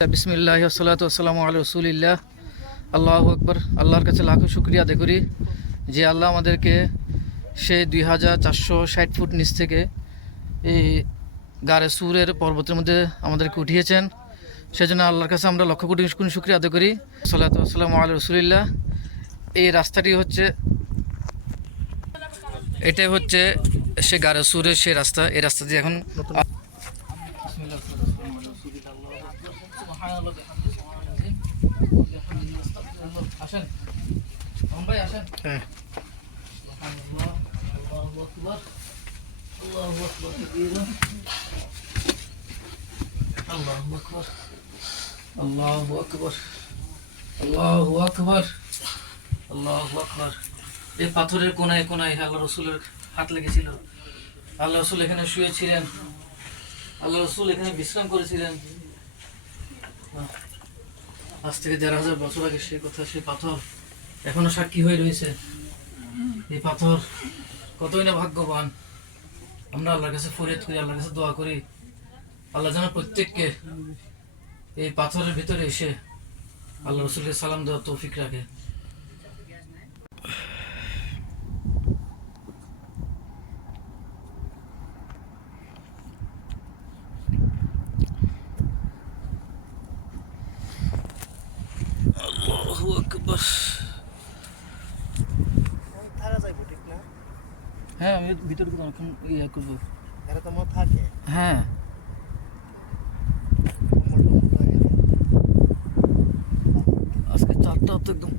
বিসমিল্লাহি ওয়াসসালাতু ওয়াসসালামু আলা রাসূলিল্লাহ। আল্লাহু আকবার। আল্লাহর কাছে লাখো শুকরিয়া আদায় করি যে আল্লাহ আমাদেরকে সেই 2460 ফুট নিচ থেকে এই গারে সুরের পর্বতের মধ্যে আমাদেরকে উঠিয়েছেন। সেজন্য আল্লাহর কাছে আমরা লক্ষ কোটি শুকরিয়া আদায় করি। সাল্লাতু ওয়াসসালামু আলা রাসূলিল্লাহ। এই রাস্তাটি হচ্ছে, এটাই হচ্ছে সে গারে সুরের সেই রাস্তা। এই রাস্তা দিয়ে এখন আসেন ভাই, আসেন। হ্যাঁ, আল্লাহু আকবার, আল্লাহু আকবার, আল্লাহু আকবার, আল্লাহু আকবার, আল্লাহু আকবার, আল্লাহু আকবার। এই পাথরের কোনায় কোনায় আল্লাহ রসুলের হাত লেগেছিল। আল্লাহ রসুল এখানে শুয়েছিলেন, আল্লাহ রসুল এখানে বিশ্রাম করেছিলেন। আজ থেকে ১,৫০০ বছর আগে সে কথা, সে পাথর এখনো সাক্ষী হয়ে রয়েছে। এই পাথর কতই না ভাগ্যবান। আমরা আল্লাহর কাছে ফরিয়াদ করি, আল্লাহর কাছে দোয়া করি, আল্লাহ যেন প্রত্যেককে এই পাথরের ভিতরে এসে আল্লাহ রসুলকে সালাম দেওয়ার তৌফিক রাখে। আল্লাহু আকবার। হ্যাঁ, আমি ভিতরে অনেকক্ষণ ইয়ে করবো। হ্যাঁ, আজকে চারটা তো একদম